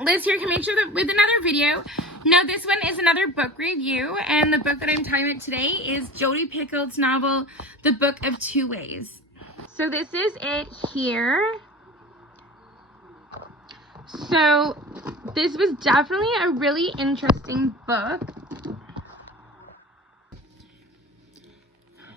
Liz here coming to you with another video. Now this one is another book review, and the book that I'm talking about today is Jodi Picoult's novel, The Book of Two Ways. So this is it here. So this was definitely a really interesting book.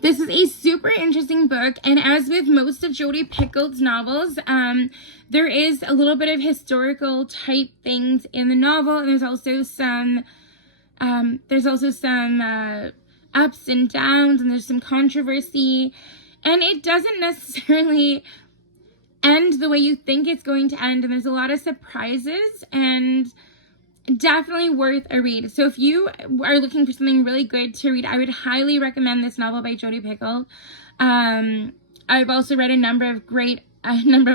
This is a super interesting book, and as with most of Jodi Picoult's novels, there is a little bit of historical type things in the novel, and there's also some ups and downs, and there's some controversy, and it doesn't necessarily end the way you think it's going to end, and there's a lot of surprises, and definitely worth a read. So if you are looking for something really good to read, I would highly recommend this novel by Jodi Picoult. I've also read a number of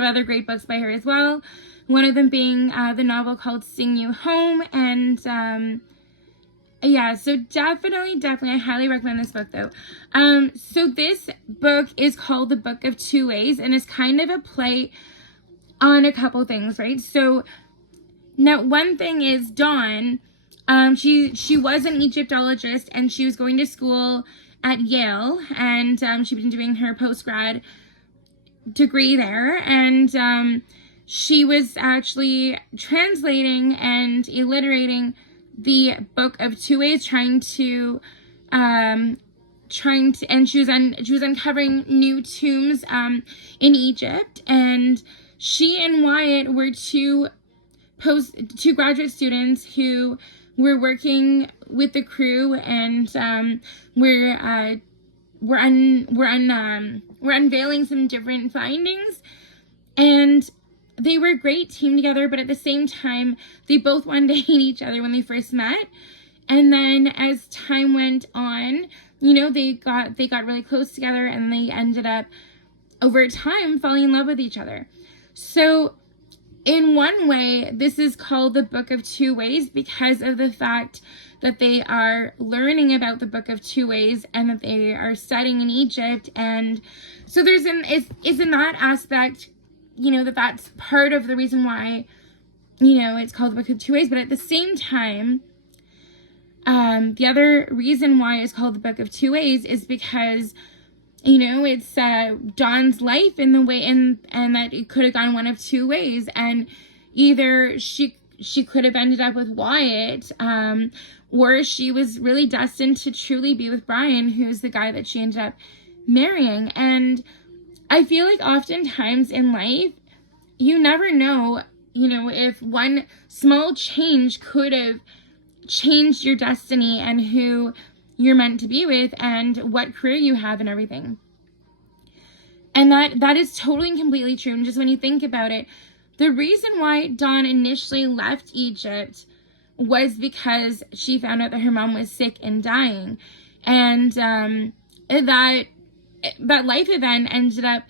other great books by her as well. One of them being the novel called Sing You Home, and yeah, so definitely I highly recommend this book though. So this book is called The Book of Two Ways, and it's kind of a play on a couple things, right? So now, one thing is Dawn, she was an Egyptologist, and she was going to school at Yale, and she'd been doing her post-grad degree there, and she was actually translating and alliterating the Book of Two Ways, and she was uncovering new tombs in Egypt, and she and Wyatt were two graduate students who were working with the crew, and we're unveiling some different findings, and they were a great team together, but at the same time they both wanted to hate each other when they first met, and then as time went on, you know, they got really close together, and they ended up over time falling in love with each other. So in one way, this is called The Book of Two Ways because of the fact that they are learning about the Book of Two Ways, and that they are studying in Egypt. And so there's in that aspect, you know, that's part of the reason why, you know, it's called The Book of Two Ways. But at the same time, the other reason why it's called The Book of Two Ways is because, you know, it's Dawn's life in the way, and that it could have gone one of two ways, and either she could have ended up with Wyatt, or she was really destined to truly be with Brian, who's the guy that she ended up marrying. And I feel like oftentimes in life, you never know, you know, if one small change could have changed your destiny and who you're meant to be with and what career you have and everything. And that is totally and completely true. And just when you think about it, the reason why Dawn initially left Egypt was because she found out that her mom was sick and dying, and that life event ended up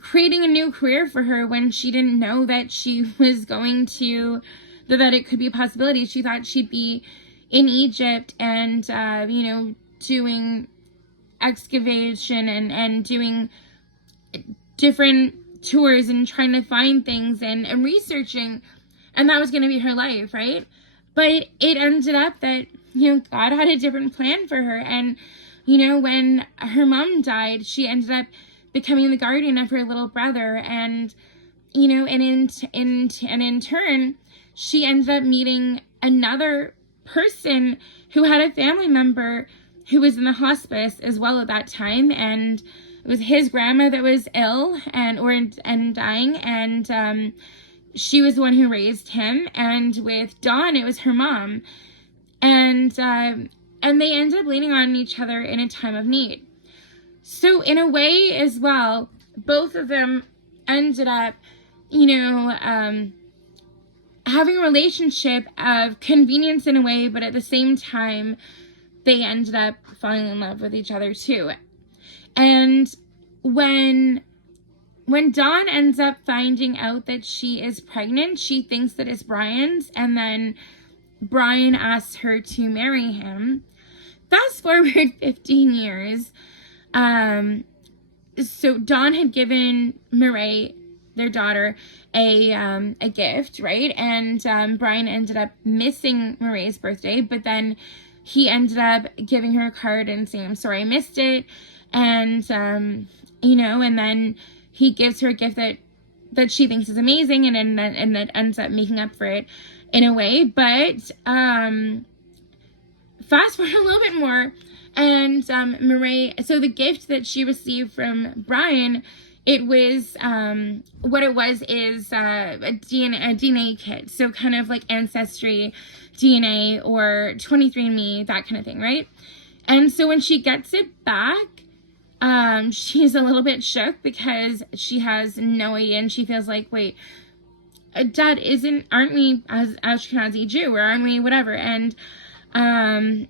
creating a new career for her when she didn't know that she was going to, that it could be a possibility. She thought she'd be in Egypt and, you know, doing excavation and doing different tours and trying to find things and researching, and that was going to be her life, right? But it ended up that, you know, God had a different plan for her, and, you know, when her mom died, she ended up becoming the guardian of her little brother, and, you know, and in turn, she ended up meeting another person who had a family member who was in the hospice as well at that time, and it was his grandma that was ill and dying, and she was the one who raised him. And with Dawn, it was her mom, and they ended up leaning on each other in a time of need. So in a way as well, both of them ended up, you know, having a relationship of convenience in a way, but at the same time, they ended up falling in love with each other too. And when Dawn ends up finding out that she is pregnant, she thinks that it's Brian's, and then Brian asks her to marry him. Fast forward 15 years. So Dawn had given Mireille, their daughter, a gift, right? And Brian ended up missing Marie's birthday, but then he ended up giving her a card and saying, I'm sorry I missed it. And, and then he gives her a gift that she thinks is amazing, and that ends up making up for it in a way. But fast forward a little bit more, and Marie, so the gift that she received from Brian, it was, what it was is a DNA kit. So kind of like Ancestry, DNA, or 23andMe, that kind of thing, right? And so when she gets it back, she's a little bit shook because she has no idea, and she feels like, wait, Dad, aren't we as Ashkenazi Jew, or aren't we whatever? And, and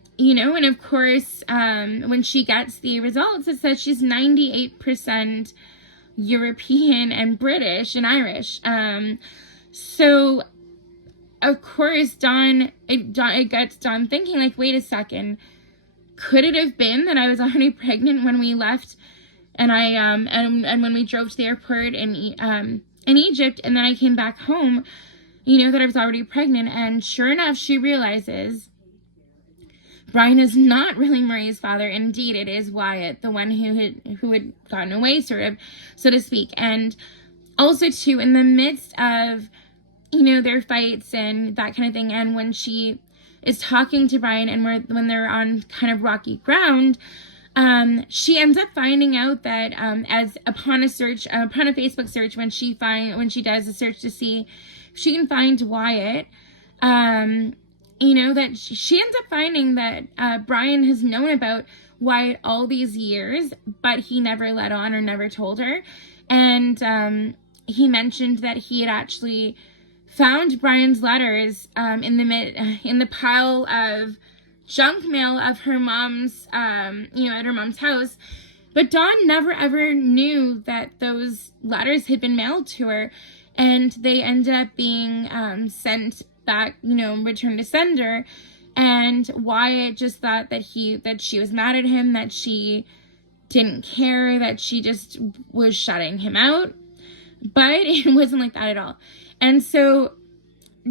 of course, when she gets the results, it says she's 98% European and British and Irish. So of course, it gets Dawn thinking, like, wait a second, could it have been that I was already pregnant when we left, and I and when we drove to the airport in Egypt, and then I came back home, that I was already pregnant? And sure enough, she realizes Brian is not really Marie's father. Indeed, it is Wyatt, the one who had gotten away, sort of, so to speak. And also, too, in the midst of, their fights and that kind of thing, and when she is talking to Brian, and when they're on kind of rocky ground, she ends up finding out that as upon a Facebook search, when she does a search to see if she can find Wyatt, that she ends up finding that Brian has known about Wyatt all these years, but he never let on or never told her. And he mentioned that he had actually found Brian's letters in the pile of junk mail of her mom's, at her mom's house. But Dawn never ever knew that those letters had been mailed to her, and they ended up being sent back, returned to sender. And Wyatt just thought that she was mad at him, that she didn't care, that she just was shutting him out. But it wasn't like that at all. And so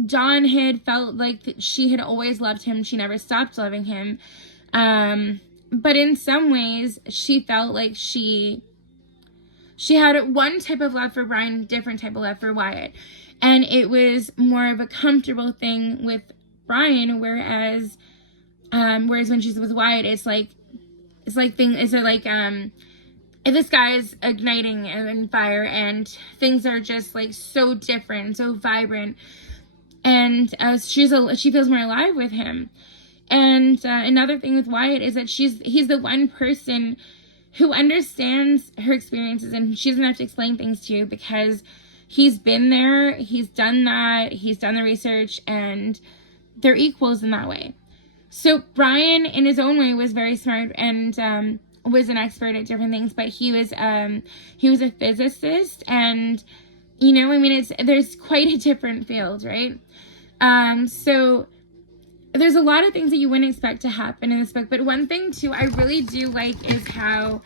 Dawn had felt like she had always loved him. She never stopped loving him. But in some ways, she felt like she had one type of love for Brian, different type of love for Wyatt. And it was more of a comfortable thing with Brian, whereas when she's with Wyatt, it's like the sky's igniting in fire, and things are just like so different, so vibrant, and she feels more alive with him. And another thing with Wyatt is that he's the one person who understands her experiences, and she doesn't have to explain things to you because he's been there, he's done that, he's done the research, and they're equals in that way. So Brian, in his own way, was very smart and was an expert at different things, but he was a physicist, and there's quite a different field, right? So there's a lot of things that you wouldn't expect to happen in this book, but one thing too I really do like is how,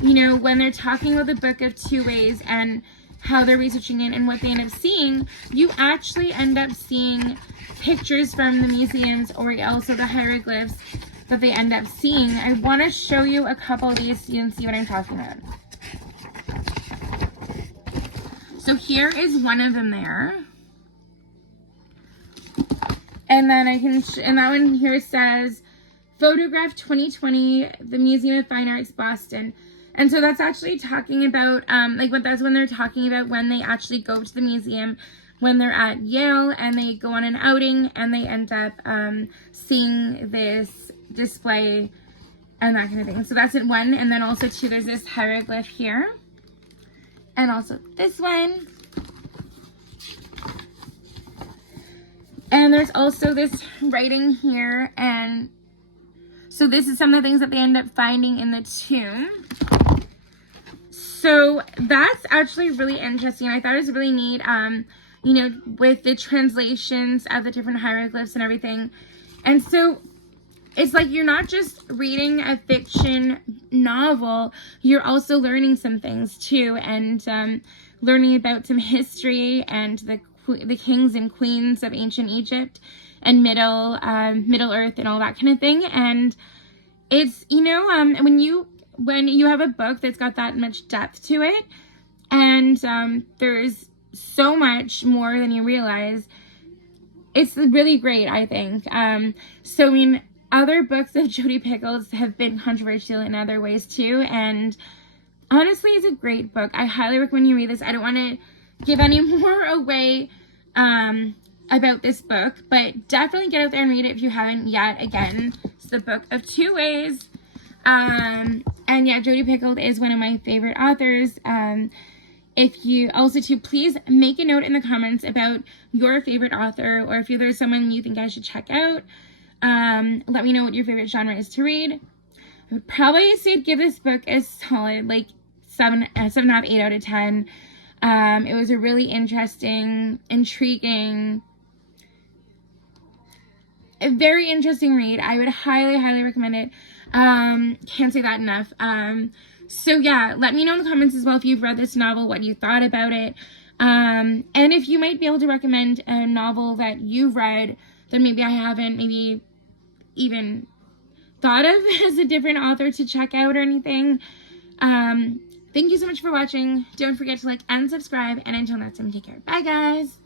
when they're talking about the Book of Two Ways and how they're researching it and what they end up seeing, you actually end up seeing pictures from the museums, or also the hieroglyphs that they end up seeing. I want to show you a couple of these so you can see what I'm talking about. So here is one of them there. And then and that one here says, Photograph 2020, the Museum of Fine Arts, Boston. And so that's actually talking about, that's when they're talking about when they actually go to the museum, when they're at Yale and they go on an outing and they end up seeing this display and that kind of thing. So that's it, one. And then also too, there's this hieroglyph here. And also this one. And there's also this writing here. And so this is some of the things that they end up finding in the tomb. So that's actually really interesting. I thought it was really neat, with the translations of the different hieroglyphs and everything. And so it's like you're not just reading a fiction novel, you're also learning some things too. And learning about some history and the kings and queens of ancient Egypt and Middle Earth and all that kind of thing. And it's, you know, when you have a book that's got that much depth to it, and there's so much more than you realize, it's really great, I think. So, I mean, other books of Jodi Picoult's have been controversial in other ways too, and honestly, it's a great book. I highly recommend you read this. I don't want to give any more away about this book, but definitely get out there and read it if you haven't yet. Again, it's the book of two ways. And yeah, Jodi Picoult is one of my favorite authors. If you also too, please make a note in the comments about your favorite author, or if there's someone you think I should check out. Let me know what your favorite genre is to read. I would probably say give this book a solid like 7.5, 8 out of 10. It was a really interesting, intriguing, a very interesting read. I would highly, highly recommend it. Can't say that enough. So yeah, let me know in the comments as well if you've read this novel, what you thought about it. And if you might be able to recommend a novel that you've read that maybe I haven't maybe even thought of as a different author to check out or anything. Thank you so much for watching. Don't forget to like and subscribe. And until next time, take care. Bye, guys.